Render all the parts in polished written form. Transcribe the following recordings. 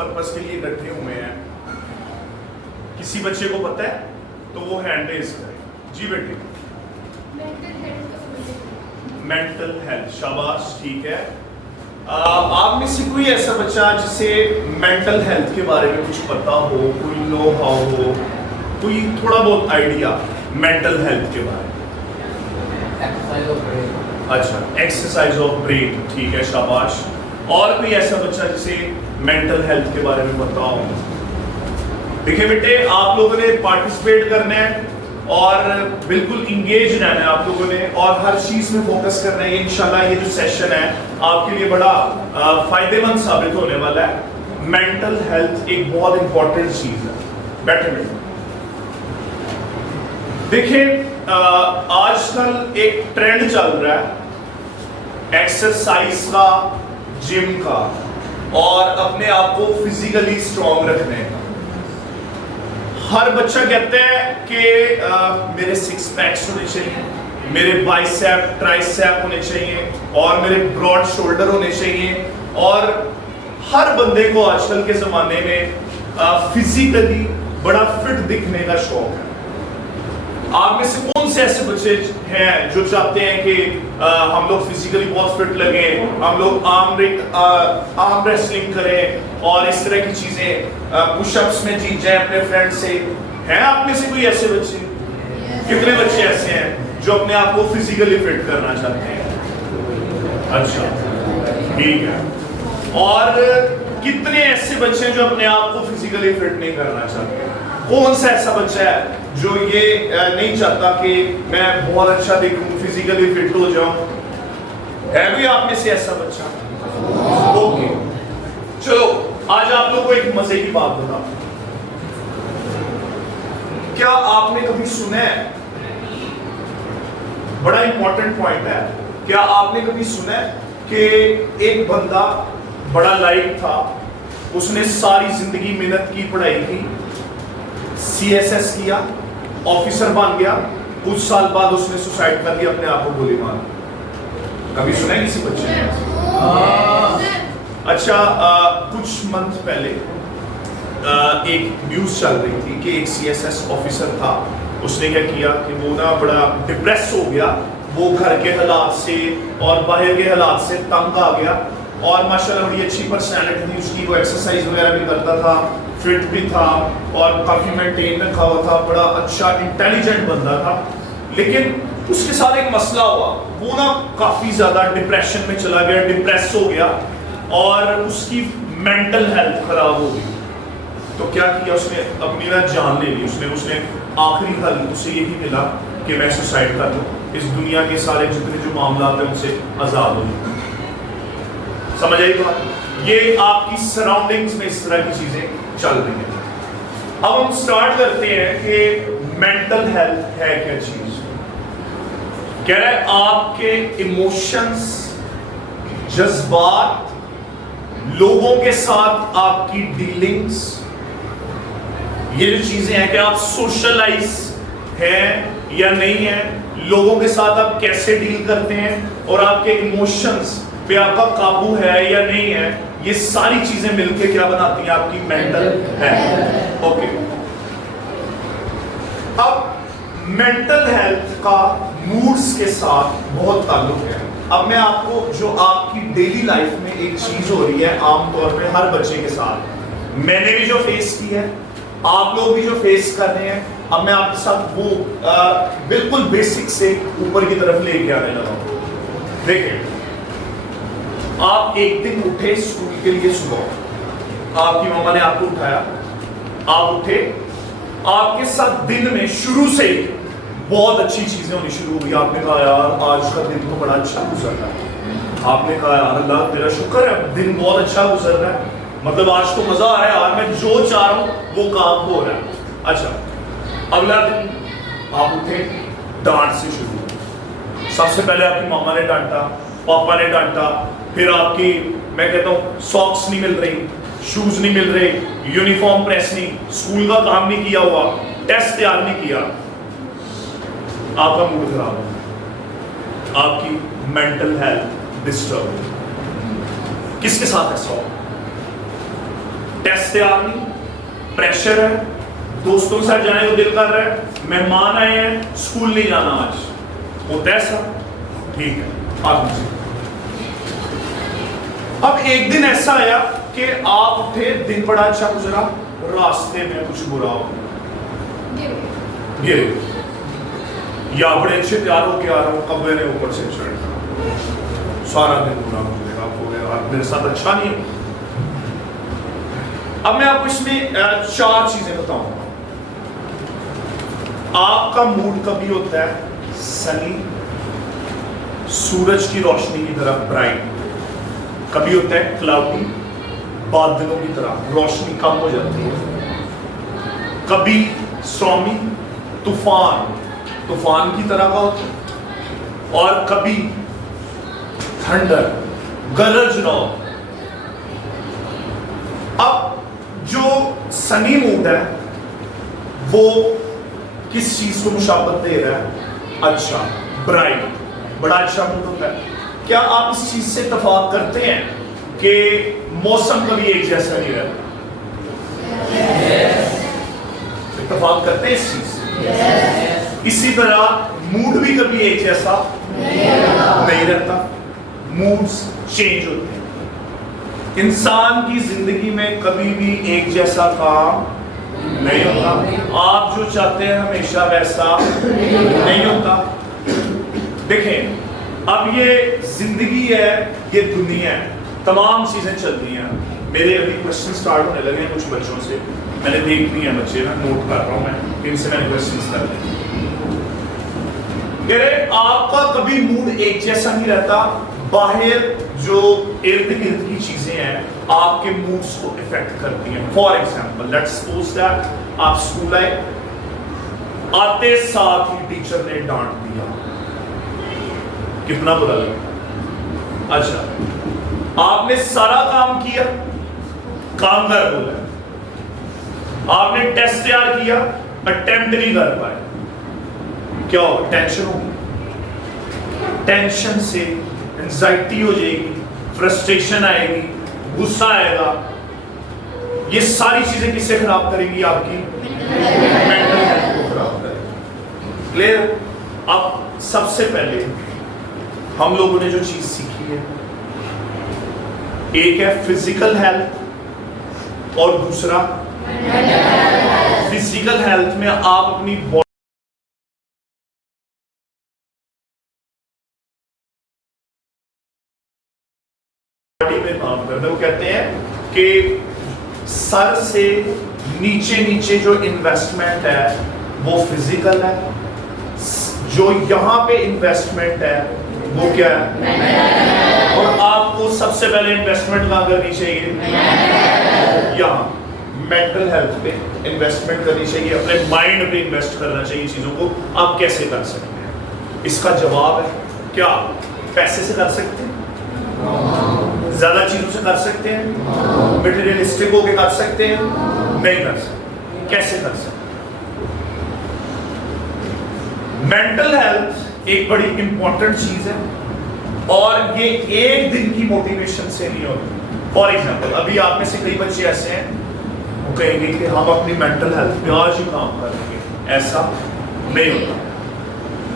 Purpose के लिए इकट्ठे हुए हैं, किसी बच्चे को पता है तो वो हैंड रेज करे। जी बेटे। मेंटल हेल्थ, शाबाश, ठीक है। आप में से कोई ऐसा बच्चा जिसे मेंटल हेल्थ के बारे में कुछ पता हो, कोई नो हाउ हो, कोई थोड़ा बहुत आइडिया मेंटल हेल्थ के बारे में? अच्छा, एक्सरसाइज ऑफ ब्रेन, ठीक है, शाबाश। और कोई ऐसा बच्चा जिसे मेंटल हेल्थ के बारे में पता हो? देखिए बेटे, आप लोगों ने पार्टिसिपेट करना है और बिल्कुल इंगेज रहना है आप लोगों ने, और हर चीज में फोकस करना है। इंशाल्लाह ये जो सेशन है आपके लिए बड़ा फायदेमंद साबित होने वाला है। मेंटल हेल्थ एक बहुत इंपॉर्टेंट चीज है। बैठे बेटे। देखिए, आजकल एक ट्रेंड चल रहा है एक्सरसाइज का, जिम का, और अपने आप को फिजिकली स्ट्रांग रखने का। हर बच्चा कहता है कि मेरे सिक्स पैक्स होने चाहिए, मेरे बाइसेप ट्राइसेप होने चाहिए, और मेरे ब्रॉड शोल्डर होने चाहिए। और हर बंदे को आजकल के जमाने में फिजिकली बड़ा फिट दिखने का शौक है। आप में से कौन से ऐसे बच्चे हैं जो चाहते हैं कि हम लोग फिजिकली बहुत फिट लगे, हम लोग आर्म रेसलिंग करें और इस तरह की चीजें, पुशअप्स में जीत जाएं अपने फ्रेंड से? हैं आप में से कोई ऐसे बच्चे? कितने बच्चे ऐसे हैं जो अपने आप को फिजिकली फिट करना चाहते हैं? अच्छा, ठीक है। और कितने ऐसे बच्चे हैं जो अपने आप को फिजिकली फिट नहीं करना चाहते? कौन सा ऐसा बच्चा है जो ये नहीं चाहता कि मैं बहुत अच्छा दिखूं, फिजिकली फिट हो जाऊं? है भी आप में से ऐसा बच्चा? ओके, चलो आज आप लोगों को एक मजे की बात बताओ। क्या आपने कभी सुना है, बड़ा इंपॉर्टेंट पॉइंट है, क्या आपने कभी सुना है कि एक बंदा बड़ा लाइक था, उसने सारी जिंदगी मेहनत की, पढ़ाई की, CSS किया, ऑफिसर बन गया, कुछ साल बाद उसने सुसाइड कर लिया, अपने आप को गोली मार? कभी सुना है किसी बच्चे ने? अच्छा, कुछ मंथ पहले एक न्यूज चल रही थी कि एक CSS ऑफिसर था, उसने क्या किया कि वो ना बड़ा डिप्रेस हो गया, वो घर के हालात से और बाहर के हालात से तंग आ गया, और माशाल्लाह बड़ी अच्छी पर्सनैलिटी थी उसकी, वो एक्सरसाइज वगैरह भी करता था, फिट भी था और काफी मेंटेन रखा हुआ था, बड़ा अच्छा इंटेलिजेंट बंदा था। लेकिन उसके साथ एक मसला हुआ, वो ना काफी ज्यादा डिप्रेशन में चला गया, डिप्रेस हो गया और उसकी मेंटल हेल्थ खराब हो गई। तो क्या किया उसने? अपनी ना जान ले ली उसने आखिरी हल उसे यही मिला कि मैं सुसाइड कर लूं, इस दुनिया के सारे जितने जो मामला हैं उनसे आजाद हो जाऊं। समझ आई बात? ये आपकी सराउंडिंग्स में इस तरह की चीजें चल रही हैं। अब हम स्टार्ट करते हैं कि मेंटल हेल्थ है क्या चीज। कह रहा है आपके इमोशंस, जज्बात, लोगों के साथ आपकी डीलिंग्स, ये जो चीजें हैं कि आप सोशलाइज हैं या नहीं हैं, लोगों के साथ आप कैसे डील करते हैं, और आपके इमोशंस पे आपका काबू है या नहीं है, ये सारी चीजें मिलकर क्या बनाती हैं? आपकी मेंटल हेल्थ। ओके, अब मेंटल हेल्थ का मूड्स के साथ बहुत ताल्लुक है। अब मैं आपको, जो आपकी डेली लाइफ में एक चीज हो रही है आमतौर पे हर बच्चे के साथ, मैंने भी जो फेस की है, आप लोग भी जो फेस कर रहे हैं, अब मैं आपके साथ वो बिल्कुल बेसिक से ऊपर की तरफ लेके आने लगा हूं। देखिए, आप एक दिन उठे स्कूल के लिए, सुबह आपकी मम्मा ने आपको उठाया, आप उठे, आपके साथ दिन में शुरू से ही बहुत अच्छी चीजें होनी शुरू हुई। आपने कहा यार आज का दिन तो बड़ा अच्छा गुजर रहा है, आपने कहा यार अल्लाह तेरा शुक्र है दिन बहुत अच्छा गुजर रहा है, मतलब आज तो मजा आ रहा है यार, मैं जो चाह रहा हूं वो काम हो रहा है। अच्छा, अगला दिन आप उठे, डांट से शुरू। सबसे पहले आपकी मामा ने डांटा, पापा ने डांटा, फिर आपकी, मैं कहता हूँ, सॉक्स नहीं मिल रही, शूज नहीं मिल रहे, यूनिफॉर्म प्रेस नहीं, स्कूल का काम नहीं किया हुआ, टेस्ट तैयार नहीं किया, आपका मूड खराब हो, आपकी मेंटल हेल्थ डिस्टर्ब। किसके साथ ऐसा हो? टेस्ट तैयार नहीं, प्रेशर है, दोस्तों के साथ जाने को दिल कर रहा है, मेहमान आए हैं, स्कूल नहीं जाना आज, होता है ऐसा? ठीक है, आगे। अब एक दिन ऐसा आया कि आप उठे, दिन बड़ा अच्छा गुजरा, रास्ते में कुछ बुरा हो गिरे, या बड़े अच्छे तैयार होके आ रहा हूं, कब्बे ने ऊपर से चढ़, सारा दिन बुरा गुजरेगा, हो गया, मेरे साथ अच्छा नहीं है। अब मैं आपको इसमें 4 चीजें बताऊंगा। आपका मूड कभी होता है सनी, सूरज की रोशनी की तरफ ब्राइट, कभी होता है क्लाउडी, बादलों की तरह रोशनी कम हो जाती है, कभी स्टॉर्मी, तूफान की तरह का होता है, और कभी थंडर, गरजना। अब जो सनी मूड है वो किस चीज को मुशाबत दे रहा है? अच्छा, ब्राइट, बड़ा अच्छा मूड होता है। क्या आप इस चीज से इत्तेफाक करते हैं कि मौसम कभी एक जैसा नहीं रहता? इत्तेफाक करते हैं इस चीज से? इसी तरह मूड भी कभी एक जैसा नहीं रहता, मूड्स चेंज होते हैं। इंसान की जिंदगी में कभी भी एक जैसा काम नहीं होता, आप जो चाहते हैं हमेशा वैसा नहीं होता। देखें, अब ये जिंदगी है, ये दुनिया है, तमाम चीजें चल रही हैं। मेरे अभी क्वेश्चन स्टार्ट होने लगे हैं कुछ बच्चों से, मैंने देख लिया बच्चे ना, नोट कर रहा हूं मैं, इनसे मैंने क्वेश्चन कर लिए। आपका कभी मूड एक जैसा नहीं रहता, बाहर जो इर्द गिर्द की चीजें हैं आपके मूड्स को इफेक्ट करती हैं। For example, let's suppose that आप स्कूल आए, आते साथ ही टीचर ने डांट दिया, कितना बुरा लगा? अच्छा, आपने सारा काम किया, काम कर बोला, आपने टेस्ट तैयार किया, अटेम्प्ट नहीं कर पाए, क्या हो? टेंशन होगी, टेंशन से एंजाइटी हो जाएगी, फ्रस्ट्रेशन आएगी, गुस्सा आएगा। ये सारी चीजें किससे खराब करेंगी? आपकी मेंटल हेल्थ को खराब करेगी। क्लियर? अब सबसे पहले हम लोगों ने जो चीज सीखी है, एक है फिजिकल हेल्थ और दूसरा फिजिकल हेल्थ में आप अपनी बॉडी में काम करते हैं। वो कहते हैं कि सर से नीचे नीचे जो इन्वेस्टमेंट है वो फिजिकल है, जो यहां पे इन्वेस्टमेंट है वो क्या है? और आपको सबसे पहले इन्वेस्टमेंट कहां करनी चाहिए? यहां मेंटल हेल्थ पे इन्वेस्टमेंट करनी चाहिए, अपने माइंड पे इन्वेस्ट करना चाहिए चीजों को। आप कैसे कर सकते हैं? इसका जवाब है, क्या पैसे से कर सकते हैं? ज्यादा चीजों से कर सकते हैं? मटेरियलिस्टिक होके कर सकते हैं? नहीं कर सकते। कैसे कर सकते? मेंटल हेल्थ एक बड़ी इंपॉर्टेंट चीज है और ये एक दिन की मोटिवेशन से नहीं होती। फॉर एग्जाम्पल, अभी आप में से कई बच्चे ऐसे हैं वो कहेंगे कि हम अपनी मेंटल हेल्थ पे आज ही काम करेंगे, ऐसा नहीं होता।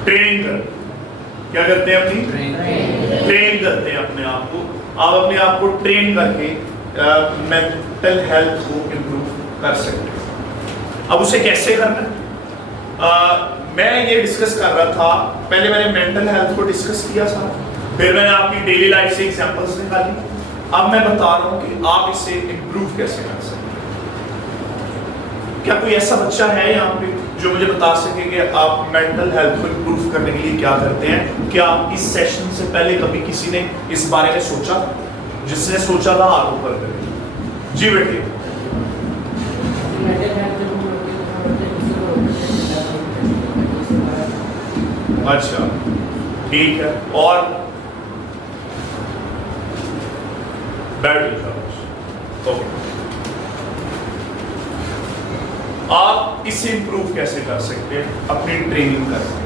ट्रेनिंग कर, क्या करते हैं? अपनी ट्रेन करते हैं अपने आप को। आप अपने आप को ट्रेन करके मेंटल हेल्थ को इम्प्रूव कर सकते हैं। अब उसे कैसे करना है? मैं ये डिस्कस कर रहा था, पहले मैंने मेंटल हेल्थ को डिस्कस किया था, फिर मैंने आपकी डेली लाइफ से एग्जांपल्स निकाली, अब मैं बता रहा हूं कि आप इसे इम्प्रूव कैसे कर सकते हैं। क्या कोई ऐसा बच्चा है यहाँ पे जो मुझे बता सके कि आप मेंटल हेल्थ को इम्प्रूव करने के लिए क्या करते हैं? क्या इस सेशन से पहले कभी किसी ने इस बारे में सोचा? जिसने सोचा था हाथ ऊपर करें। जी बेटे। अच्छा, ठीक है, और बैठ जाओ। ओके, आप इसे इंप्रूव कैसे कर सकते हैं? अपनी ट्रेनिंग करके।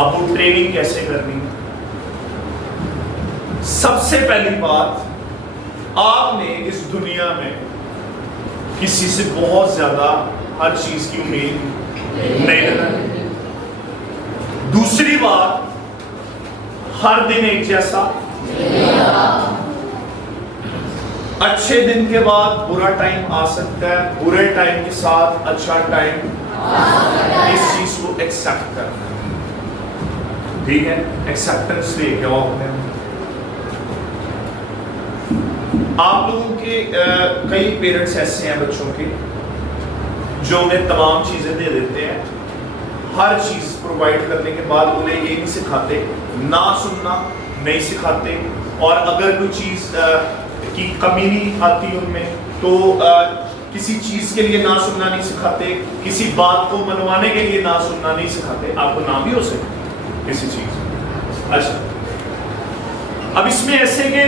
अब वो ट्रेनिंग कैसे करनी? सबसे पहली बात, आपने इस दुनिया में किसी से बहुत ज्यादा हर चीज की उम्मीद नहीं रखना। दूसरी बात, हर दिन एक जैसा, अच्छे दिन के बाद बुरा टाइम आ सकता है, बुरे टाइम के साथ अच्छा टाइम, इस चीज को एक्सेप्ट करना। ठीक है, एक्सेप्टेंस लेके आओ अपने। आप लोगों के कई पेरेंट्स ऐसे हैं बच्चों के जो उन्हें तमाम चीजें दे देते हैं, हर चीज प्रोवाइड करने के बाद उन्हें ये नहीं सिखाते, ना सुनना नहीं सिखाते, और अगर कोई चीज की कमी नहीं आती उनमें तो किसी चीज के लिए ना सुनना नहीं सिखाते, किसी बात को मनवाने के लिए ना सुनना नहीं सिखाते। आपको ना भी हो सके किसी चीज। अच्छा, अब इसमें ऐसे कि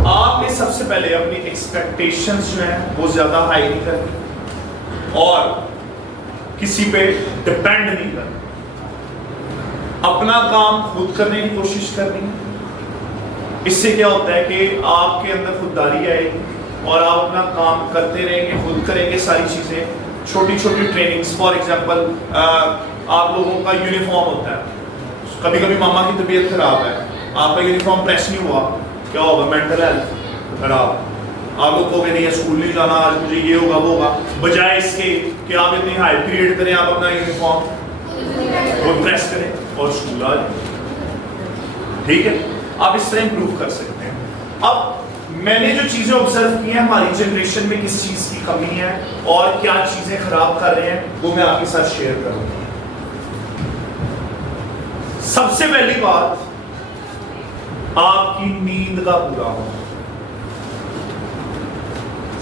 आपने सबसे पहले अपनी एक्सपेक्टेशंस जो है वो ज्यादा हाई नहीं करनी और किसी पे डिपेंड नहीं करना, अपना काम खुद करने की कोशिश करनी। इससे क्या होता है कि आपके अंदर खुददारी आएगी और आप अपना काम करते रहेंगे, खुद करेंगे सारी चीजें। छोटी छोटी ट्रेनिंग्स, फॉर एग्जांपल आप लोगों का यूनिफॉर्म होता है, कभी कभी मामा की तबीयत खराब है, आपका यूनिफॉर्म प्रेस नहीं हुआ, क्या होगा? मेंटल हेल्थ खराब। आप लोग कहोगे नहीं स्कूल नहीं जाना, आज मुझे ये होगा वो होगा, बजाय इसके कि आप इतनी हाई क्रिएट करें, आप अपना यूनिफॉर्म वो प्रेस करें और स्कूल आ जाए। ठीक है, आप इस तरह इंप्रूव कर सकते हैं। अब मैंने जो चीजें ऑब्जर्व की हैं हमारी जनरेशन में किस चीज की कमी है और क्या चीजें खराब कर रहे हैं, वो मैं आपके साथ शेयर करूंगा। सबसे पहली बात, आपकी नींद का पूरा होना।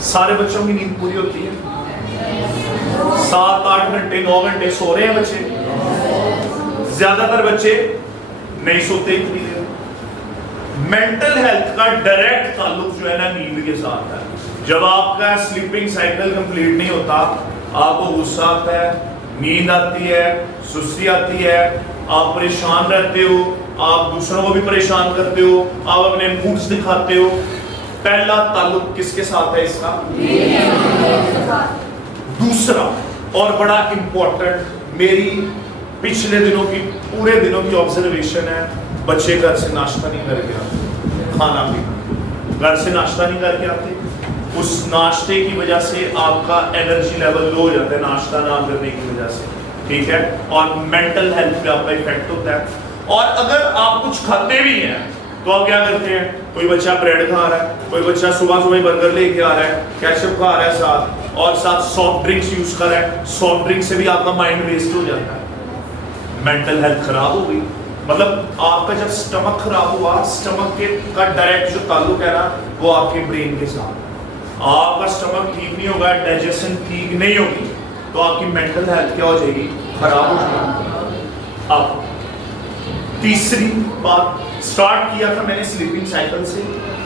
सारे बच्चों की नींद पूरी होती है? 7-8 घंटे 9 घंटे सो रहे हैं बच्चे? ज्यादातर बच्चे नहीं सोते इतनी देर। मेंटल हेल्थ का डायरेक्ट ताल्लुक जो है ना नींद के साथ है। जब आपका स्लीपिंग साइकिल कंप्लीट नहीं होता, आपको गुस्सा आता है, नींद आती है, सुस्ती आती है, आप परेशान रहते हो, आप दूसरों को भी परेशान करते हो, आप अपने मूड्स दिखाते हो। पहला ताल्लुक किसके साथ है इसका? दूसरा और बड़ा इंपॉर्टेंट, मेरी पिछले दिनों की पूरे दिनों की ऑब्जर्वेशन है, बच्चे घर से नाश्ता नहीं करके आते, खाना पीना घर से नाश्ता नहीं करके आते। उस नाश्ते की वजह से आपका एनर्जी लेवल लो हो जाता है, नाश्ता ना करने की वजह से। ठीक है, और मेंटल हेल्थ पे आपका इफेक्ट होता है। और अगर आप कुछ खाते भी हैं तो आप क्या करते हैं? कोई बच्चा ब्रेड खा रहा है, कोई बच्चा सुबह सुबह बर्गर लेके आ रहा है, केचप खा रहा है साथ, और साथ सॉफ्ट ड्रिंक्स यूज कर रहा है। सॉफ्ट ड्रिंक से भी आपका माइंड वेस्ट हो जाता है, मेंटल हेल्थ खराब हो गई। मतलब आपका जब स्टमक खराब हुआ, स्टमक के का डायरेक्ट जो ताल्लुक है ना वो आपके ब्रेन के साथ। आपका स्टमक ठीक नहीं होगा, डाइजेशन ठीक नहीं होगी, तो आपकी मेंटल हेल्थ क्या हो जाएगी? खराब हो जाएगी। अब तीसरी बात, स्टार्ट किया था मैंने स्लीपिंग साइकिल से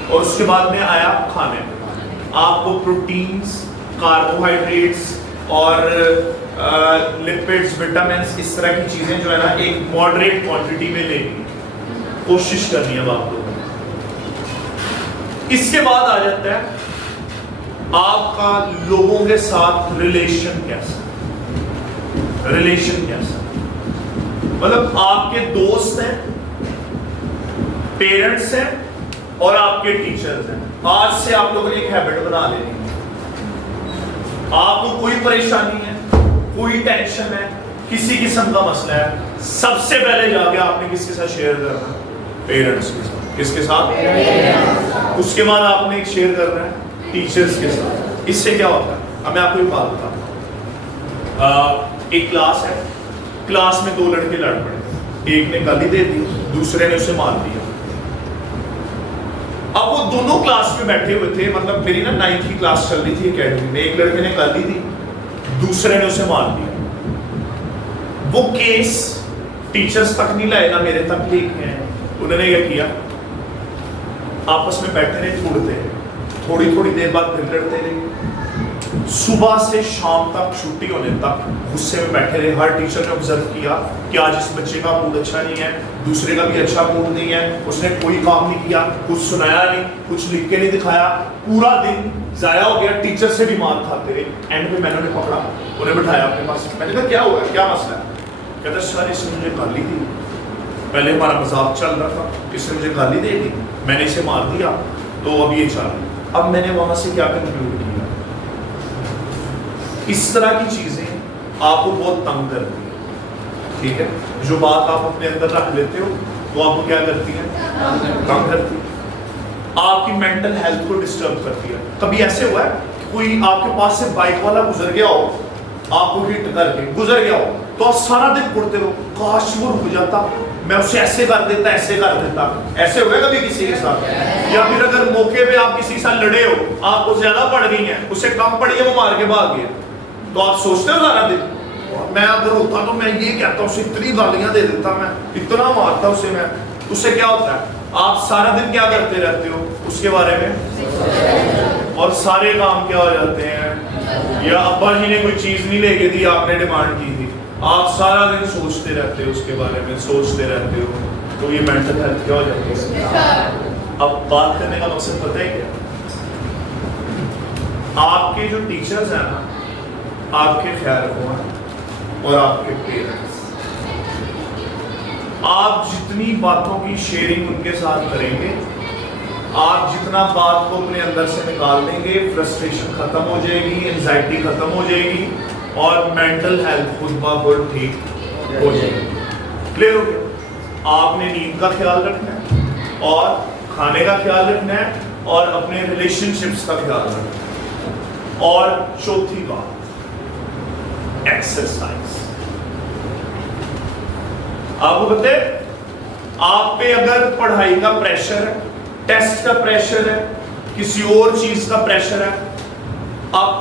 और उसके बाद में आया खाने में। आपको प्रोटीन्स, कार्बोहाइड्रेट्स और लिपिड्स, विटामिन्स, इस तरह की चीजें जो है ना एक मॉडरेट क्वांटिटी में लेनी कोशिश करनी है अब आप लोगों को। इसके बाद आ जाता है आपका लोगों के साथ रिलेशन कैसा। रिलेशन कैसा मतलब आपके दोस्त हैं, पेरेंट्स हैं और आपके टीचर्स हैं। आज से आप लोगों ने एक हैबिट बना लेनी है। आपको कोई परेशानी है, कोई टेंशन है, किसी किस्म का मसला है, सबसे पहले जाके आपने किसके साथ शेयर करना? पेरेंट्स के साथ। किसके साथ? उसके बाद आपने एक शेयर करना है टीचर्स के साथ। इससे क्या होता है? अब मैं आपको एक बात बताता हूं। एक क्लास है, क्लास में 2 लड़के लड़ पड़े, एक ने गाली दे दी, दूसरे ने उसे मार दिया। अब वो दोनों क्लास में बैठे हुए थे, मतलब मेरी ना 9th की क्लास चल रही थी एकेडमी में। एक लड़के ने गाली दी, दूसरे ने उसे मार दिया। वो केस टीचर्स तक नहीं लाए ना मेरे तक लेके हैं। उन्होंने क्या किया, आपस में बैठे रहे, थोड़ी थोड़ी देर बाद फिर लड़ते रहे। सुबह से शाम तक छुट्टी होने तक गुस्से में बैठे रहे। हर टीचर ने ऑब्जर्व किया कि आज इस बच्चे का मूड अच्छा नहीं है, दूसरे का भी अच्छा मूड नहीं है, उसने कोई काम नहीं किया, कुछ सुनाया नहीं, कुछ लिख के नहीं दिखाया, पूरा दिन जाया हो गया। टीचर से भी मार खाते रहे। एंड में मैंने उन्हें पकड़ा, उन्हें बिठाया अपने पास। मैंने कहा क्या हुआ, क्या मसला है? कहता सर इसने मुझे गाली दी, पहले हमारा मजाक चल रहा था, इसने मुझे गाली दे दी, मैंने इसे मार दिया, तो अब ये चल। अब मैंने वहां से क्या कंक्लूड किया, इस तरह की चीजें आपको बहुत तंग करती है। ठीक है, जो बात आप अपने अंदर रख लेते हो वो आपको क्या करती है, तंग करती है, आपकी मेंटल हेल्थ को डिस्टर्ब करती है। कभी ऐसे हुआ है कि कोई आपके पास से बाइक वाला गुजर गया हो, आपको हिट करके गुजर गया हो, तो आप सारा दिन उड़ते रहो, काश वो रुक जाता, मैं उसे ऐसे कर देता, ऐसे कर देता। ऐसे हुआ कभी किसी के साथ? या फिर अगर मौके पे आप किसी के साथ लड़े हो, आपको ज्यादा पड़ गई है, उसे कम पड़ी है, वो मार के भाग गया, तो आप सोचते हो सारा दिन, मैं अगर होता तो मैं ये कहता, उसे इतनी गालियां दे देता, मैं इतना मारता उसे। मैं उससे क्या होता है, आप सारा दिन क्या करते रहते हो उसके बारे में, और सारे काम क्या हो जाते हैं। या अब्बा जी ने कोई चीज नहीं लेके दी, आपने डिमांड की थी, आप सारा दिन सोचते रहते हो उसके बारे में, सोचते रहते हो, तो ये मेंटल हेल्थ क्या हो जाती है। अब बात करने का मकसद पता है क्या, आपके जो टीचर्स हैं ना, आपके ख्याल रखो, और आपके पेरेंट्स, आप जितनी बातों की शेयरिंग उनके साथ करेंगे, आप जितना बात को अपने अंदर से निकाल देंगे, फ्रस्ट्रेशन खत्म हो जाएगी, एंजाइटी खत्म हो जाएगी, और मेंटल हेल्थ खुद ब खुद ठीक हो जाएगी। क्लियर हो गया? आपने नींद का ख्याल रखना है, और खाने का ख्याल रखना है, और अपने रिलेशनशिप्स का ख्याल रखना है। और चौथी बात, एक्सरसाइज। आपको पता है, आप पे अगर पढ़ाई का प्रेशर है, टेस्ट का प्रेशर है, किसी और चीज का प्रेशर है, आप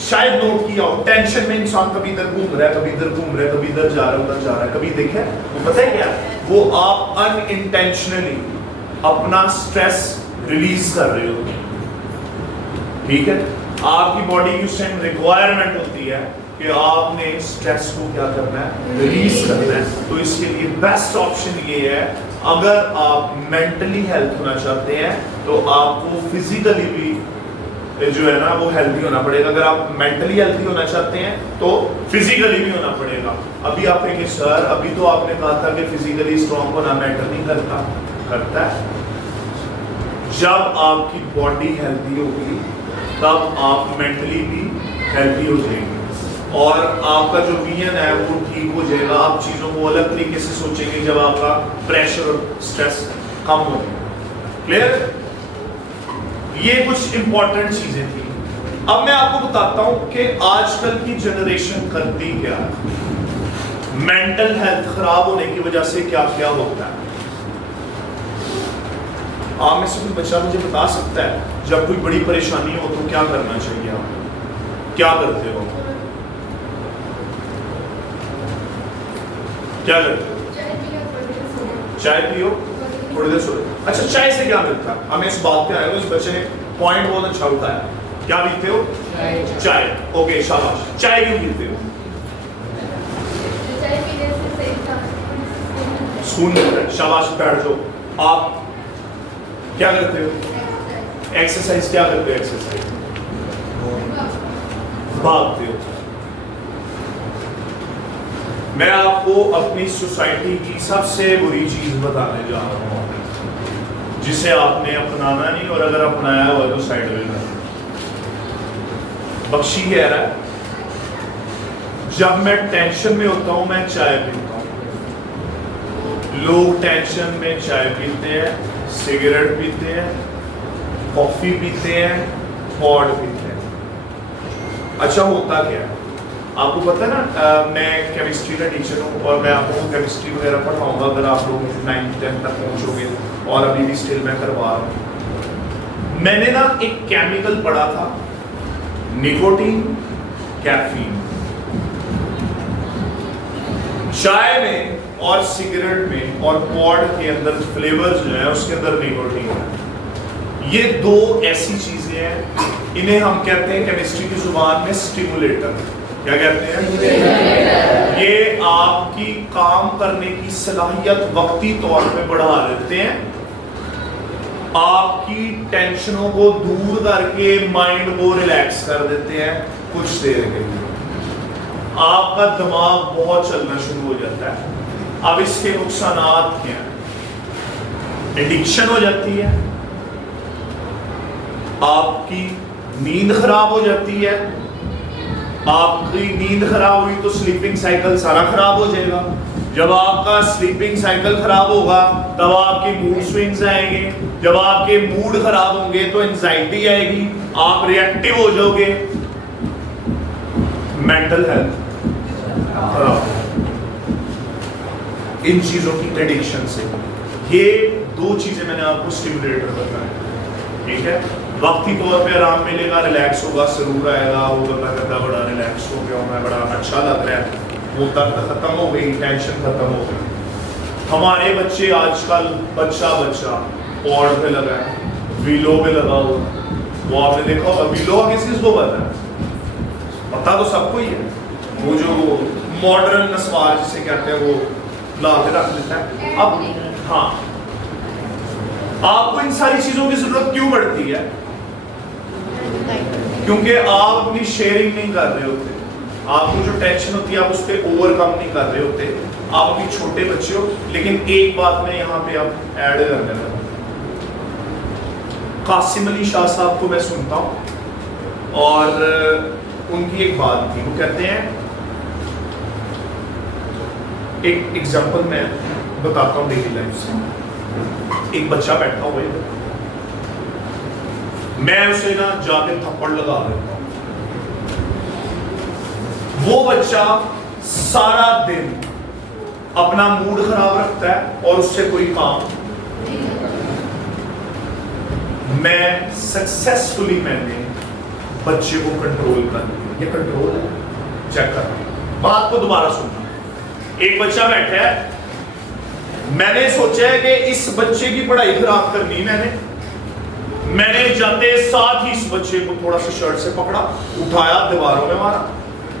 शायद नोट किया हो, टेंशन में इंसान कभी इधर घूम रहा है, कभी इधर घूम रहा है, कभी इधर जा रहा है, उधर जा रहा है, कभी देखे वो पता है क्या, वो आप अनइंटेंशनली अपना स्ट्रेस रिलीज कर रहे हो। ठीक है, आपकी बॉडी की उस टाइम रिक्वायरमेंट होती है कि आपने स्ट्रेस को क्या करना है, रिलीज करना है। तो इसके लिए बेस्ट ऑप्शन ये है, अगर आप मेंटली हेल्थ होना चाहते हैं तो आपको फिजिकली भी जो है ना वो हेल्थी होना पड़ेगा। अगर आप मेंटली हेल्थी होना चाहते हैं तो फिजिकली भी होना पड़ेगा। अभी आप कहेंगे सर अभी तो आपने कहा था कि फिजिकली स्ट्रॉन्ग होना मैटर नहीं करता, करता है। जब आपकी बॉडी हेल्थी होगी तब आप मेंटली भी हेल्थी हो जाएंगे, और आपका जो विजन है वो ठीक हो जाएगा। आप चीजों को अलग तरीके से सोचेंगे जब आपका प्रेशर और स्ट्रेस कम हो जाएगा। क्लियर? ये कुछ इंपॉर्टेंट चीजें थी। अब मैं आपको बताता हूं कि आजकल की जनरेशन करती क्या है, मेंटल हेल्थ खराब होने की वजह से क्या क्या होता है। आप में से कोई बच्चा मुझे बता सकता है जब कोई बड़ी परेशानी हो तो क्या करना चाहिए, आप क्या करते हो, क्या करते हो? चाय पियो, थोड़ी देर सो। अच्छा, चाय से क्या मिलता है? हमें इस बात पे आए हो, इस बच्चे ने पॉइंट बहुत अच्छा उठाया। क्या पीते हो? चाय। ओके, शाबाश। चाय क्यों पीते हो? चाय पीने से सुकून मिलता है। शाबाश, बैठ जाओ। आप क्या करते हो? एक्सरसाइज। क्या करते हो? एक्सरसाइज भागते हो। मैं आपको अपनी सोसाइटी की सबसे बुरी चीज बताने जा रहा हूं जिसे आपने अपनाना नहीं, और अगर अपनाया हुआ तो साइड में ना। बख्शी कह रहा है जब मैं टेंशन में होता हूं मैं चाय पीता हूं। लोग टेंशन में चाय पीते हैं, सिगरेट पीते हैं, कॉफी पीते हैं, पॉड पीते हैं। अच्छा, होता क्या है आपको पता है ना? मैं केमिस्ट्री का टीचर हूँ और मैं आपको केमिस्ट्री वगैरह पढ़ाऊंगा अगर आप लोग 9th-10th तक पहुँचोगे, और अभी भी स्टिल मैं करवा रहा हूँ। मैंने ना एक केमिकल पढ़ा था, निकोटीन कैफीन। चाय में और सिगरेट में और पॉड के अंदर फ्लेवर्स जो है उसके अंदर निकोटीन है। ये दो ऐसी चीजें हैं, इन्हें हम कहते हैं केमिस्ट्री की जुबान में स्टिमुलेटर। क्या कहते हैं? ये आपकी काम करने की सलाहियत वक्ती तौर पे बढ़ा देते हैं, आपकी टेंशनों को दूर करके माइंड को रिलैक्स कर देते हैं कुछ देर के लिए। आपका दिमाग बहुत चलना शुरू हो जाता है। अब इसके नुकसानात क्या हैं? एडिक्शन हो जाती है, आपकी नींद खराब हो जाती है। आपकी नींद खराब हुई तो स्लीपिंग साइकिल सारा खराब हो जाएगा। जब आपका स्लीपिंग साइकिल खराब होगा तब आपके मूड स्विंग्स आएंगे। जब आपके मूड खराब होंगे तो एंजाइटी आएगी, आप रिएक्टिव हो जाओगे, मेंटल हेल्थ खराब। इन चीजों की एडिक्शन से ये दो चीजें मैंने आपको स्टिमुलेटर बताया, ठीक है। वक्ती तौर पे आराम मिलेगा, रिलैक्स होगा, सुरूर आएगा, वो बंदा कहता बड़ा रिलैक्स हो गया, मैं बड़ा अच्छा लग रहा है, वो दर्द खत्म हो गई, टेंशन खत्म हो गई। हमारे बच्चे आजकल बच्चा पौड़ पे लगा है, वीलो पे लगा हुआ, वो आपने देखा होगा। वीलो किस चीज को पता तो सबको ही है, वो जो मॉडर्न नस्वार जिसे कहते हैं वो ला के रख लेता है। अब हाँ, आपको इन सारी चीजों की जरूरत क्यों पड़ती है? क्योंकि आप अपनी शेयरिंग नहीं कर रहे होते, आपको जो टेंशन होती है आप उस पर ओवरकम नहीं कर रहे होते। आप अभी छोटे बच्चे हो। लेकिन एक बात मैं यहाँ पे अब ऐड करने लगा, कासिम अली शाह साहब को मैं सुनता हूँ और उनकी एक बात थी, वो कहते हैं, एक एग्जांपल मैं बताता हूँ डेली लाइफ से। एक बच्चा बैठा हुआ है, मैं उसे ना जाके थप्पड़ लगा देता हूं। वो बच्चा सारा दिन अपना मूड खराब रखता है और उससे कोई काम। मैं सक्सेसफुली मैंने बच्चे को कंट्रोल कर लिया। ये कंट्रोल है, चेक कर, बात को दोबारा सुनना। एक बच्चा बैठा है, मैंने सोचा है कि इस बच्चे की पढ़ाई खराब करनी। मैंने जाते साथ ही इस बच्चे को थोड़ा सा शर्ट से पकड़ा, उठाया, दीवारों में मारा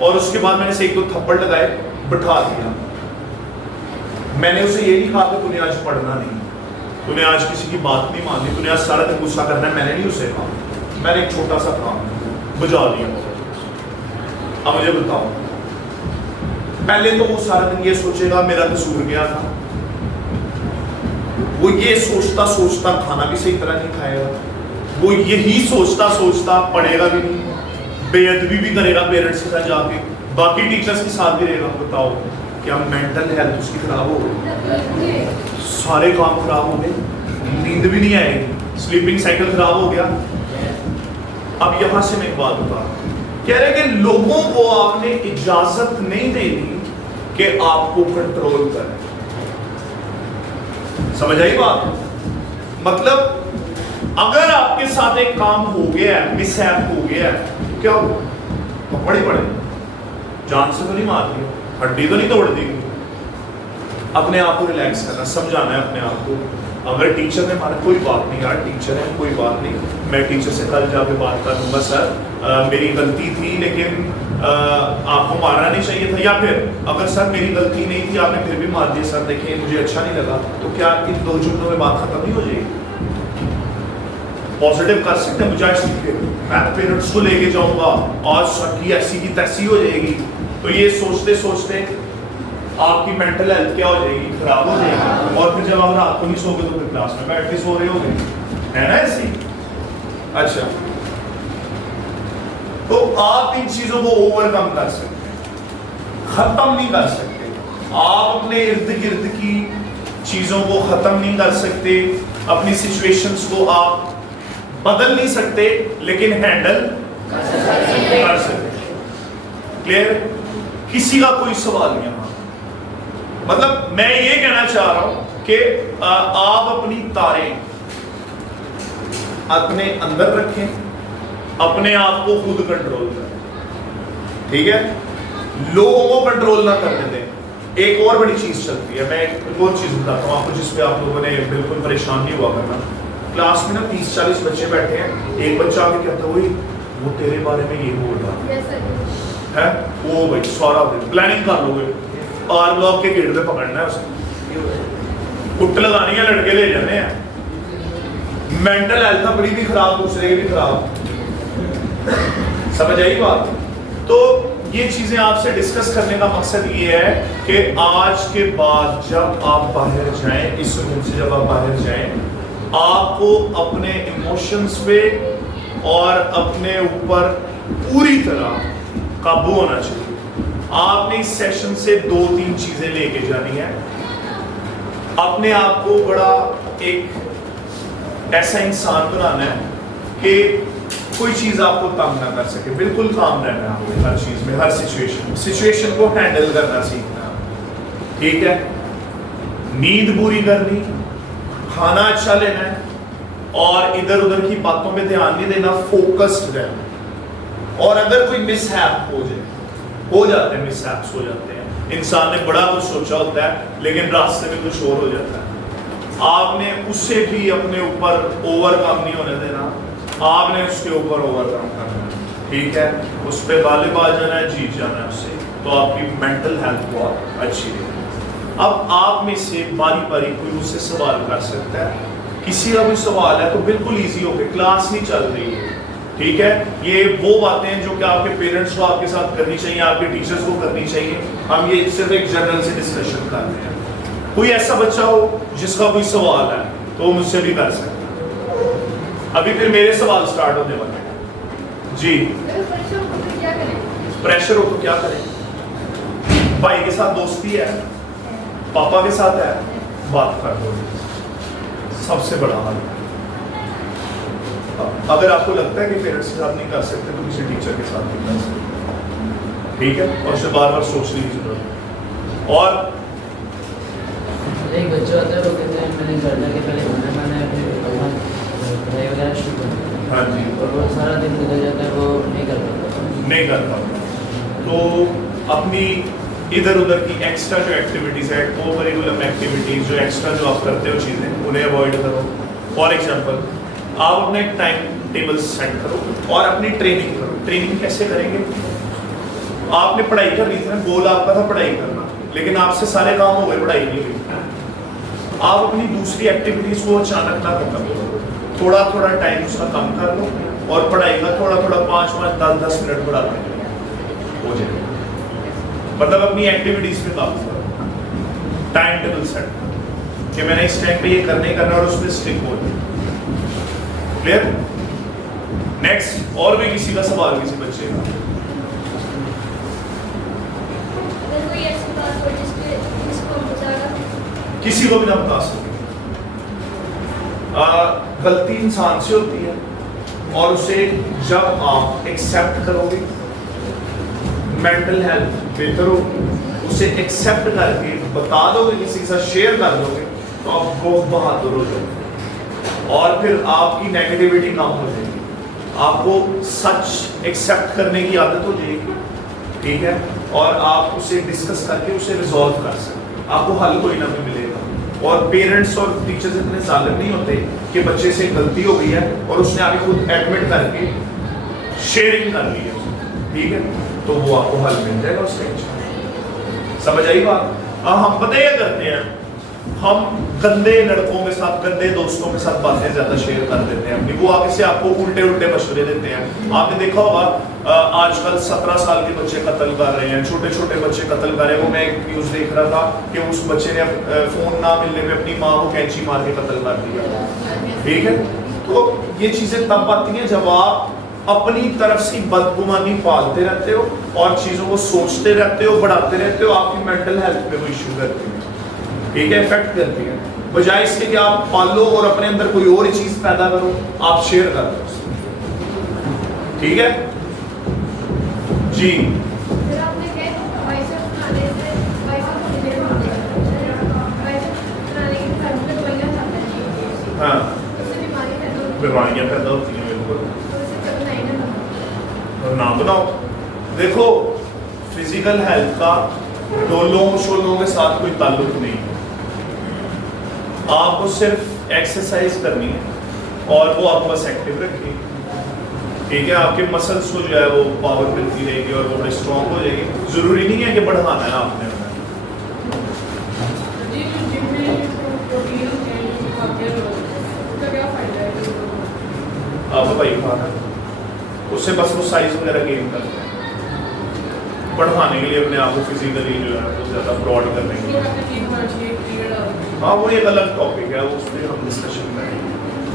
और उसके बाद मैंने एक दो थप्पड़ लगाए, बिठा दिया। मैंने उसे ये नहीं कहा कि तूने आज पढ़ना नहीं, तूने आज किसी की बात नहीं माननी, तूने आज सारा दिन गुस्सा करना है। मैंने नहीं उसे कहा, मैंने एक छोटा सा काम बुझा दिया। अब मुझे बताओ, पहले तो वो सारा दिन ये सोचेगा मेरा कसूर क्या था, वो ये सोचता सोचता खाना भी सही तरह नहीं खाएगा, वो यही सोचता सोचता पढ़ेगा भी नहीं, बेअदबी भी करेगा पेरेंट्स के साथ जाके, बाकी टीचर्स के साथ भी रहेगा। बताओ क्या मेंटल हेल्थ उसकी खराब हो गई? सारे काम खराब हो गए, नींद भी नहीं आएगी, स्लीपिंग साइकिल खराब हो गया। अब यहां से मैं एक बात बता, कह रहे कि लोगों को आपने इजाजत नहीं देनी कि आपको कंट्रोल करें। समझ आई बात? मतलब अगर आपके साथ एक काम हो गया है, मिसहैप हो गया है, तो क्या हो? थप्पड़ ही पड़े, जान से तो नहीं मार दी, हड्डी तो नहीं तोड़ दी। अपने आप को रिलैक्स करना, समझाना है अपने आप को। अगर टीचर ने मारा, कोई बात नहीं यार, टीचर है, कोई बात नहीं, मैं टीचर से कल जाके बात कर लूंगा, सर मेरी गलती थी लेकिन आपको मारना नहीं चाहिए था। या फिर अगर सर मेरी गलती नहीं थी, आपने फिर भी मार दिया, सर देखिए मुझे अच्छा नहीं लगा, तो क्या इन दो जुमलों में बात खत्म नहीं हो जाएगी? पॉजिटिव कर सकते हैं बजाय सीखे मैं पेरेंट्स को लेके जाऊंगा और सर की ऐसी की तैसी हो जाएगी। तो ये सोचते सोचते आपकी मेंटल हेल्थ क्या हो जाएगी? खराब हो जाएगी। और फिर जब आप रात को नहीं सोगे तो फिर क्लास में बैठ के सो रहे होगे, है ना ऐसी? अच्छा, तो आप इन चीजों को ओवरकम कर सकते हैं, खत्म नहीं कर सकते। आप अपने इर्द गिर्द की चीजों को खत्म नहीं कर सकते, अपनी सिचुएशंस को आप बदल नहीं सकते, लेकिन हैंडल कर सकते। क्लियर? किसी का कोई सवाल नहीं है? मतलब मैं ये कहना चाह रहा हूं कि आप अपनी तारें अपने अंदर रखें, अपने आप को खुद कंट्रोल करें, ठीक है? लोगों को कंट्रोल ना करने दें। एक और बड़ी चीज चलती है, मैं एक और चीज बताता हूं आपको, जिसपे आप लोगों ने बिल्कुल परेशान नहीं हुआ करना। क्लास में ना 30-40 बच्चे बैठे हैं, एक बच्चा आके कहता है वो तेरे बारे में ये बोल रहा है, वो भाई सारा दिन प्लानिंग कर लोगे, आर ब्लॉक के गेट पे पकड़ना है उसे, कुट लगानी है, लड़के ले जाने हैं। मेंटल हेल्थ अपनी भी खराब, दूसरे की भी खराब। समझ आई बात? तो ये चीजें आपसे डिस्कस करने का मकसद ये है कि आज के बाद जब आप बाहर जाएं, इस रूम से जब आप बाहर जाएं, आपको अपने इमोशंस पे और अपने ऊपर पूरी तरह काबू होना चाहिए। आपने इस सेशन से 2-3 चीजें लेके जानी है। अपने आप को बड़ा एक ऐसा इंसान बनाना है कि कोई चीज आपको तंग ना कर सके, बिल्कुल काम रहना है हर चीज में, हर सिचुएशन को हैंडल करना सीखना, ठीक है। नींद पूरी करनी, खाना अच्छा लेना है और इधर उधर की बातों पे ध्यान नहीं देना, फोकस्ड रहना। और अगर कोई मिसहैप हो जाते हैं, मिसहैप्स हो जाते हैं, इंसान ने बड़ा कुछ सोचा होता है लेकिन रास्ते में कुछ और हो जाता है, आपने उससे भी अपने ऊपर ओवरकम नहीं होने देना, आपने उसके ऊपर ओवरकम करना है, ठीक है। उस पर गालिब आ जाना है, जीत जाना है उससे, तो आपकी मेंटल हेल्थ बहुत अच्छी है। अब आप में से बारी बारी कोई मुझसे सवाल कर सकता है, किसी का कोई सवाल है तो बिल्कुल इजी हो गया, क्लास नहीं चल रही है, ठीक है। ये वो बातें हैं जो कि आपके पेरेंट्स को आपके साथ करनी चाहिए, आपके टीचर्स को करनी चाहिए। हम ये सिर्फ एक जनरल से डिस्कशन कर रहे हैं। कोई ऐसा बच्चा हो जिसका कोई सवाल है तो वो मुझसे भी कर सकता है। अभी फिर मेरे सवाल स्टार्ट होने वाले हैं जी। प्रेशर हो तो क्या करें? भाई के साथ दोस्ती है, पापा के साथ है, बात कर दो, सबसे बड़ा हाल। अगर आपको लगता है कि पेरेंट्स के साथ नहीं कर सकते तो किसी टीचर के साथ भी कर सकते, ठीक है। और उसे बार बार सोचने की जरूरत। और एक बच्चा होता है वो कहते हैं मैंने घर जाके पहले मैंने पढ़ाई वगैरह शुरू कर दी, हाँ जी, और वो सारा दिन गुजर जाता है, वो नहीं कर पाता। तो अपनी इधर उधर की एक्स्ट्रा जो एक्टिविटीज है, को करिकुलम एक्टिविटीज जो एक्स्ट्रा जो आप करते हो चीज़ें, उन्हें अवॉइड करो। फॉर एग्जांपल आप अपना एक टाइम टेबल सेट करो और अपनी ट्रेनिंग करो। ट्रेनिंग कैसे करेंगे? आपने पढ़ाई कर रही थी ना, गोल आपका था पढ़ाई करना, लेकिन आपसे सारे काम हो गए, पढ़ाई नहीं हुई। आप अपनी दूसरी एक्टिविटीज को अचानक ना खत्म करो, थोड़ा थोड़ा टाइम उसका कम कर लो और पढ़ाई का थोड़ा थोड़ा 5-5, 10-10 मिनट बढ़ाते हो जाए। मतलब अपनी एक्टिविटीज पे काबू करो, टाइम टेबल सेट करो कि मैंने इस टाइम पे ये करना और उसमें स्टिक हो जाए। क्लियर? नेक्स्ट, और भी किसी का सवाल किसी बच्चे का? किसी को भी ना बता सकते। गलती इंसान से होती है और उसे जब आप एक्सेप्ट करोगे, मेंटल हेल्थ बेहतर हो, उसे एक्सेप्ट करके बता दोगे, किसी के साथ शेयर कर दोगे, तो आप बहुत बहादुर हो जाओगे और फिर आपकी नेगेटिविटी कम हो जाएगी। आपको सच एक्सेप्ट करने की आदत हो जाएगी, ठीक है। और आप उसे डिस्कस करके उसे रिजॉल्व कर सकते, आपको हल कोई ना कोई मिलेगा। और पेरेंट्स और टीचर्स इतने जालिम नहीं होते कि बच्चे से गलती हो गई है और उसने आगे खुद एडमिट करके शेयरिंग कर ली है, ठीक है, तो वो आपको हल मिल जाएगा उसके। समझ आई बात? हम पता क्या करते हैं, हम गंदे लड़कों के साथ, गंदे दोस्तों के साथ बातें ज्यादा शेयर कर देते हैं अपनी, वो आगे से आपको उल्टे उल्टे मशवरे देते हैं। आपने देखा होगा आजकल 17 साल के बच्चे कत्ल कर रहे हैं, छोटे छोटे बच्चे कत्ल कर रहे हैं। वो मैं एक न्यूज़ देख रहा था कि उस बच्चे ने फोन ना मिलने में अपनी माँ को कैंची मार के कत्ल कर दिया, ठीक है। तो ये चीजें तब आती हैं जब आप अपनी तरफ से बदगुमानी पालते रहते हो और चीजों को सोचते रहते हो, बढ़ाते रहते हो, आपकी मेंटल हेल्थ पे कोई इशू करती है, ठीक है, इफेक्ट करती है। बजाय इसके कि आप पालो और अपने अंदर कोई और चीज पैदा करो, आप शेयर कर दो, ठीक है जी। हाँ, बीमारियां पैदा होती हैं, बिल्कुल। और ना बनाओ। देखो, फिजिकल हेल्थ का डोलों शोलों के साथ कोई ताल्लुक नहीं है। आपको सिर्फ एक्सरसाइज करनी है, और वो आपको बस एक्टिव रखेगी, ठीक है। आपके मसल्स को जो है वो पावर मिलती रहेगी और वो स्ट्रॉन्ग हो जाएगी। ज़रूरी नहीं है कि बढ़ाना है आपने। आप भाई खाना उससे बस वो साइज वगैरह गेन करते हैं, बढ़ाने के लिए अपने आप को फिजिकली जो है वो ज़्यादा ब्रॉड करने के लिए। हाँ वो एक अलग टॉपिक है, उस पर हम डिस्कशन करेंगे,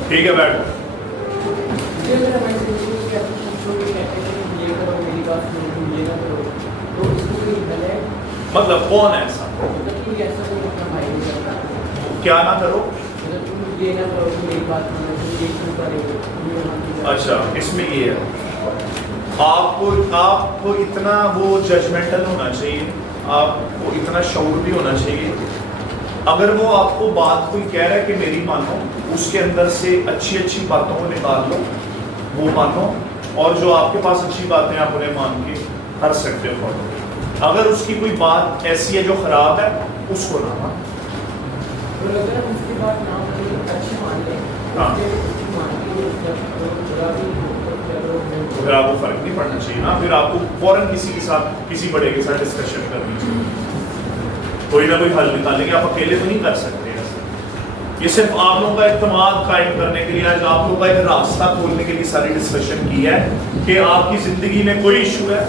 ठीक है। बैठो। मतलब कौन है ऐसा, क्या ना करो? अच्छा, इसमें ये है आपको इतना वो जजमेंटल होना चाहिए, आपको इतना शऊर भी होना चाहिए। अगर वो आपको बात कोई कह रहा है कि मेरी मानो, उसके अंदर से अच्छी अच्छी बातों को निकाल लो, वो मानो, और जो आपके पास अच्छी बातें आप उन्हें मान के कर सकते हो फॉलो। अगर उसकी कोई बात ऐसी है जो खराब है, उसको ना मान। हाँ, फिर आपको फर्क नहीं पड़ना चाहिए ना, फिर आपको फौरन किसी के साथ, किसी बड़े के साथ डिस्कशन करनी चाहिए, कोई ना कोई हल निकालेंगे। आप अकेले तो नहीं कर सकते ऐसे। ये सिर्फ आप लोगों का इत्तेमाद कायम करने के लिए, आज आप लोगों का एक रास्ता खोलने के लिए सारी डिस्कशन की है कि आपकी जिंदगी में कोई इशू है,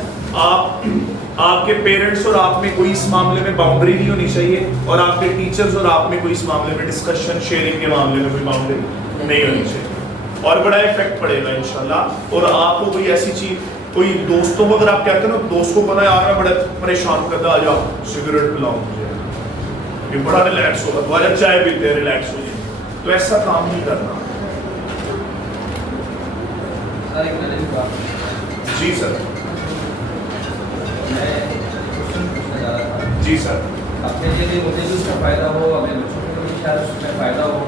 आपके पेरेंट्स और आप में कोई इस मामले में बाउंड्री नहीं होनी चाहिए, और आपके टीचर्स और आप में कोई इस मामले में डिस्कशन शेयरिंग के मामले में कोई बाउंड्री नहीं होनी चाहिए, और बड़ा इफेक्ट पड़ेगा इंशाल्लाह। और आपको कोई ऐसी चीज, कोई दोस्तों को अगर आप कहते हैं ना, दोस्त को पता है यार मैं बड़ा परेशान करता, आ जाओ सिगरेट पिलाओ मुझे, ये बड़ा रिलैक्स होगा, दोबारा चाय पीते हैं रिलैक्स हो जाए, तो ऐसा काम नहीं करना। जी सर। जी सर। अपने लिए मुझे भी उसका फ़ायदा हो, अपने बच्चों को भी शायद उसमें फ़ायदा हो।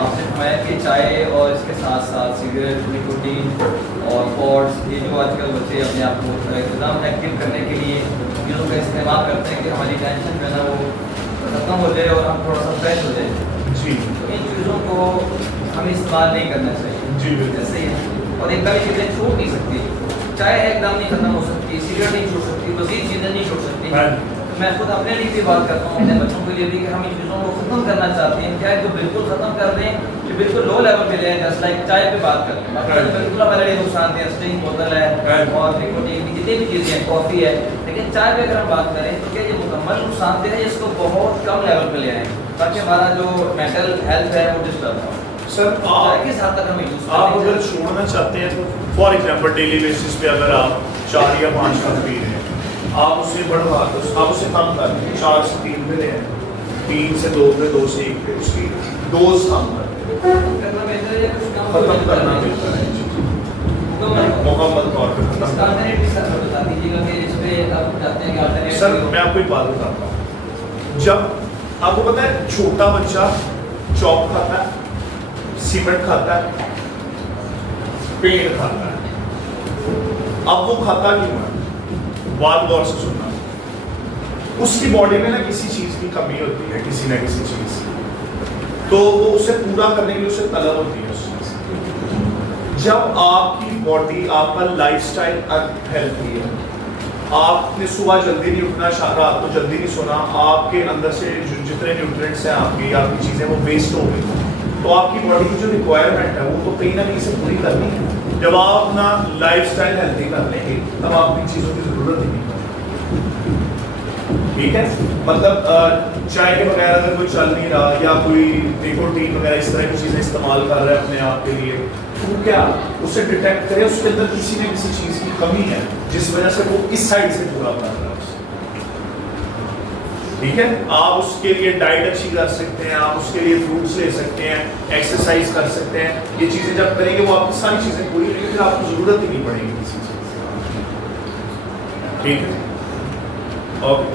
आपने फरमाया कि चाय और इसके साथ साथ सिगरेट, निकोटीन और पॉड्स, ये जो आजकल बच्चे अपने आप को एकदम एक्टिव करने के लिए चीज़ों का इस्तेमाल करते हैं कि हमारी टेंशन जो है ना वो ख़त्म हो जाए और हम थोड़ा सा फ्रेश हो जाए। जी। तो इन चीज़ों को हमें इस्तेमाल नहीं करना चाहिए। जी बिल्कुल। जैसे ही और एकदम ही चीज़ें छूट नहीं सकती, चाय एकदम नहीं खत्म हो सकती, सिगरेट नहीं छूट सकती, मज़ीद चीज़ें नहीं छूट सकती। मैं खुद अपने लिए भी बात करता हूँ, अपने बच्चों के लिए भी, कि हम इन चीज़ों को ख़त्म करना चाहते हैं। क्या है तो बिल्कुल ख़त्म कर दें कि बिल्कुल लो लेवल पे ले, जस्ट लाइक चाय पे बात करते हैं, बिल्कुल हमारे लिए नुकसान है, स्ट्रिंग बोतल है और निकोटीन की जितनी भी चीज़ें हैं, कॉफ़ी है, लेकिन चाय पे अगर हम बात करें तो क्या ये मुकम्मल नुकसानदेह है, इसको बहुत कम लेवल पे ले आए ताकि हमारा जो मेंटल हेल्थ है वो डिस्टर्ब हो। सर किस हद तक हमें यूज़ आप अगर छोड़ना चाहते हैं तो फॉर एग्जांपल डेली बेसिस पे अगर आप 4 या 5 कप पी रहे हैं, आप उसे बढ़वा दो, आप उसे कम कर दें, 4 से 3 पे लें, 3 से 2 पे, 2 से 1 पे, उसकी डोज कम कर दें, खत्म करना बेहतर है मुकम्मल तौर पर खत्म। सर मैं आपको एक बात बताता हूँ, जब आपको पता है छोटा बच्चा चॉक खाता है, सीमेंट खाता है, पेड़ खाता है, अब वो खाता क्यों है? बात गौर से सुनना, उसकी बॉडी में ना किसी चीज की कमी होती है, किसी ना किसी चीज की, तो वो उसे पूरा करने के लिए उसे तलब होती है उस चीज की। जब आपकी बॉडी, आपका लाइफस्टाइल अनहेल्थी है, आपने सुबह जल्दी नहीं उठना, रात को जल्दी नहीं सोना, आपके अंदर से जितने न्यूट्रिएंट्स हैं आपकी चीजें वो वेस्ट हो गई, तो आपकी बॉडी की जो रिक्वायरमेंट है वो तो कहीं ना कहीं से पूरी करनी है। जब आप अपना लाइफस्टाइल हेल्थी कर लेंगे तब आपकी चीज़ों की ज़रूरत ही नहीं पड़ेगी, ठीक है। मतलब चाय के बगैर अगर कोई चल नहीं रहा या कोई निकोटीन वगैरह इस तरह की चीज़ें इस्तेमाल कर रहा है अपने आप के लिए, तो क्या उसे डिटेक्ट करें उसके अंदर किसी न किसी चीज़ की कमी है जिस वजह से वो इस साइड से पूरा कर रहा है, ठीक है। आप उसके लिए डाइट अच्छी कर सकते हैं, आप उसके लिए फ्रूट्स ले सकते हैं, एक्सरसाइज कर सकते हैं, ये चीज़ें जब करेंगे वो आपकी सारी चीज़ें पूरी होंगी, फिर आपको ज़रूरत ही नहीं पड़ेगी किसी चीज़ की, ठीक है। ओके।